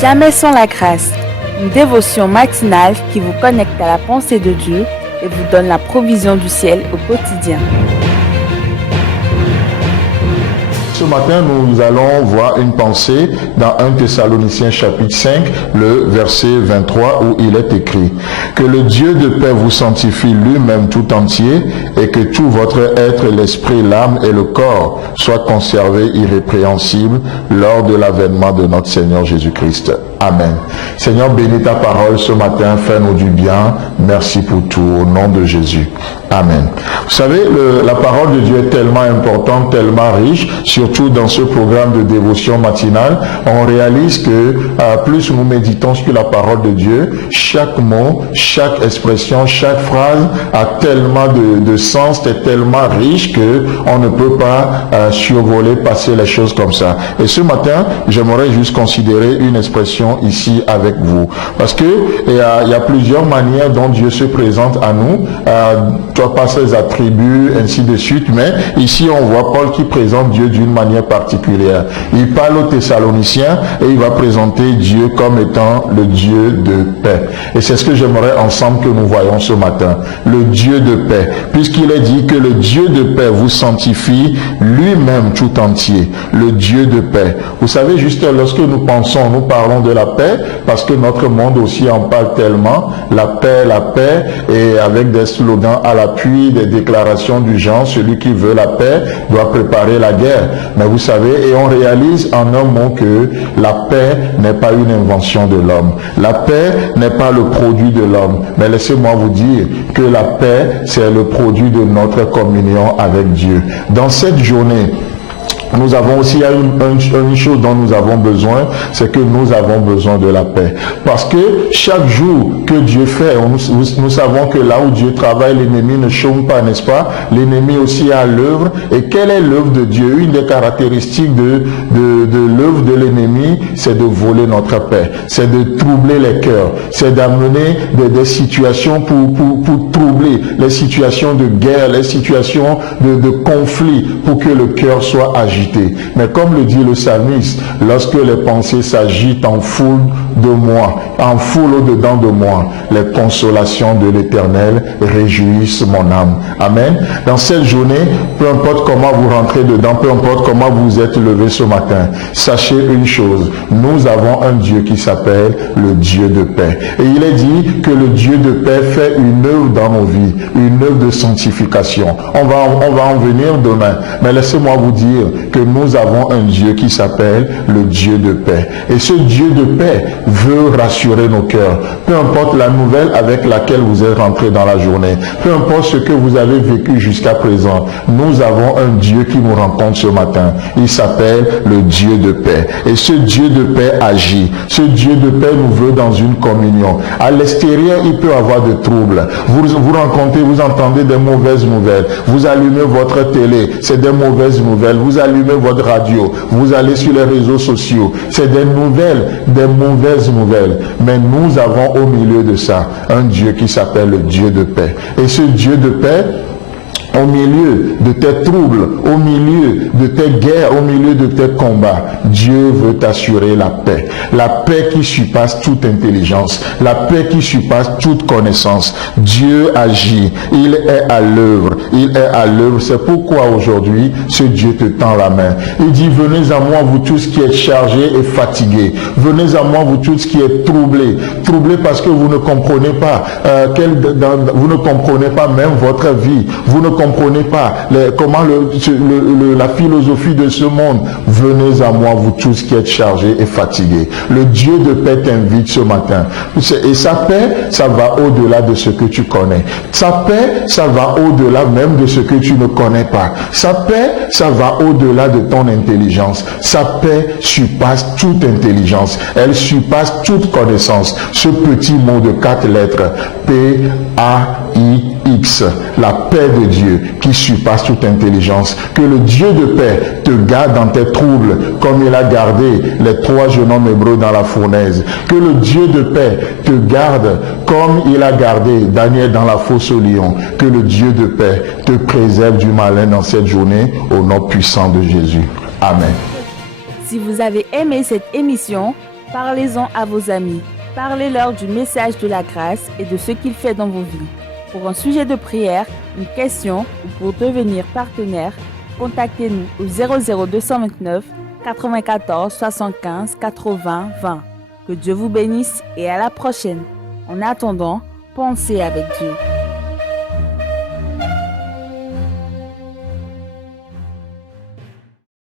Jamais sans la grâce, une dévotion matinale qui vous connecte à la pensée de Dieu et vous donne la provision du ciel au quotidien. Ce matin, nous allons voir une pensée dans 1 Thessaloniciens chapitre 5, le verset 23 où il est écrit « Que le Dieu de paix vous sanctifie lui-même tout entier et que tout votre être, l'esprit, l'âme et le corps soient conservés irrépréhensibles lors de l'avènement de notre Seigneur Jésus-Christ. Amen. » Seigneur, bénis ta parole ce matin, fais-nous du bien. Merci pour tout, au nom de Jésus. Amen. Vous savez, la parole de Dieu est tellement importante, tellement riche, surtout dans ce programme de dévotion matinale. On réalise que plus nous méditons sur la parole de Dieu, chaque mot, chaque expression, chaque phrase a tellement de sens, est tellement riche que on ne peut pas survoler, passer les choses comme ça. Et ce matin, j'aimerais juste considérer une expression ici avec vous. Parce que il y a plusieurs manières dont Dieu se présente à nous. Par ses attributs, ainsi de suite, mais ici on voit Paul qui présente Dieu d'une manière particulière. Il parle aux Thessaloniciens et il va présenter Dieu comme étant le Dieu de paix. Et c'est ce que j'aimerais ensemble que nous voyons ce matin. Le Dieu de paix. Puisqu'il est dit que le Dieu de paix vous sanctifie lui-même tout entier. Le Dieu de paix. Vous savez, juste lorsque nous pensons, nous parlons de la paix, parce que notre monde aussi en parle tellement. La paix, et avec des slogans à l'appui, des déclarations du genre, celui qui veut la paix doit préparer la guerre. Mais vous savez, et on réalise en un mot que la paix n'est pas une invention de l'homme. La paix n'est pas le produit de l'homme. Mais laissez-moi vous dire que la paix, c'est le produit de notre communion avec Dieu. Dans cette journée, nous avons aussi une chose dont nous avons besoin, c'est que nous avons besoin de la paix. Parce que chaque jour que Dieu fait, nous savons que là où Dieu travaille, l'ennemi ne chôme pas, n'est-ce pas? L'ennemi aussi est à l'œuvre. Et quelle est l'œuvre de Dieu? Une des caractéristiques de l'œuvre de l'ennemi, c'est de voler notre paix. C'est de troubler les cœurs. C'est d'amener des situations pour troubler les situations de guerre, les situations de conflit, pour que le cœur soit agité. Mais comme le dit le psalmiste, lorsque les pensées s'agitent en foule de moi, en foule au-dedans de moi, les consolations de l'Éternel réjouissent mon âme. Amen. Dans cette journée, peu importe comment vous rentrez dedans, peu importe comment vous êtes levé ce matin, sachez une chose, nous avons un Dieu qui s'appelle le Dieu de paix. Et il est dit que le Dieu de paix fait une œuvre dans nos vies, une œuvre de sanctification. On va en venir demain. Mais laissez-moi vous dire que nous avons un Dieu qui s'appelle le Dieu de paix. Et ce Dieu de paix veut rassurer nos cœurs. Peu importe la nouvelle avec laquelle vous êtes rentré dans la journée, peu importe ce que vous avez vécu jusqu'à présent, nous avons un Dieu qui nous rencontre ce matin. Il s'appelle le Dieu de paix. Et ce Dieu de paix agit. Ce Dieu de paix nous veut dans une communion. À l'extérieur, il peut avoir de troubles. Vous rencontrez, vous entendez des mauvaises nouvelles. Vous allumez votre télé, c'est des mauvaises nouvelles. Vous allumez votre radio, vous allez sur les réseaux sociaux, c'est des nouvelles, des mauvaises nouvelles. Mais nous avons au milieu de ça un Dieu qui s'appelle le Dieu de paix. Et ce Dieu de paix, au milieu de tes troubles, au milieu de tes guerres, au milieu de tes combats, Dieu veut t'assurer la paix. La paix qui surpasse toute intelligence, la paix qui surpasse toute connaissance. Dieu agit, il est à l'œuvre, il est à l'œuvre. C'est pourquoi aujourd'hui, ce Dieu te tend la main. Il dit, venez à moi vous tous qui êtes chargés et fatigués. Venez à moi vous tous qui êtes troublés. Troublés parce que vous ne comprenez pas, vous ne comprenez pas même votre vie. Vous ne comprenez pas comment la philosophie de ce monde. Venez à moi vous tous qui êtes chargés et fatigués. Le Dieu de paix t'invite ce matin. Et sa paix, ça va au-delà de ce que tu connais. Sa paix, ça va au-delà même de ce que tu ne connais pas. Sa paix, ça va au-delà de ton intelligence. Sa paix surpasse toute intelligence. Elle surpasse toute connaissance. Ce petit mot de 4 lettres, P-A-I-X, la paix de Dieu qui surpasse toute intelligence. Que le Dieu de paix te garde dans tes troubles comme il a gardé les 3 jeunes hommes hébreux dans la fournaise. Que le Dieu de paix te garde comme il a gardé Daniel dans la fosse au lion. Que le Dieu de paix te préserve du malin dans cette journée au nom puissant de Jésus. Amen. Si vous avez aimé cette émission, Parlez-en à vos amis. Parlez-leur du message de la grâce et de ce qu'il fait dans vos vies. Pour un sujet de prière, une question ou pour devenir partenaire, contactez-nous au 00229 94 75 80 20. Que Dieu vous bénisse et à la prochaine. En attendant, pensez avec Dieu.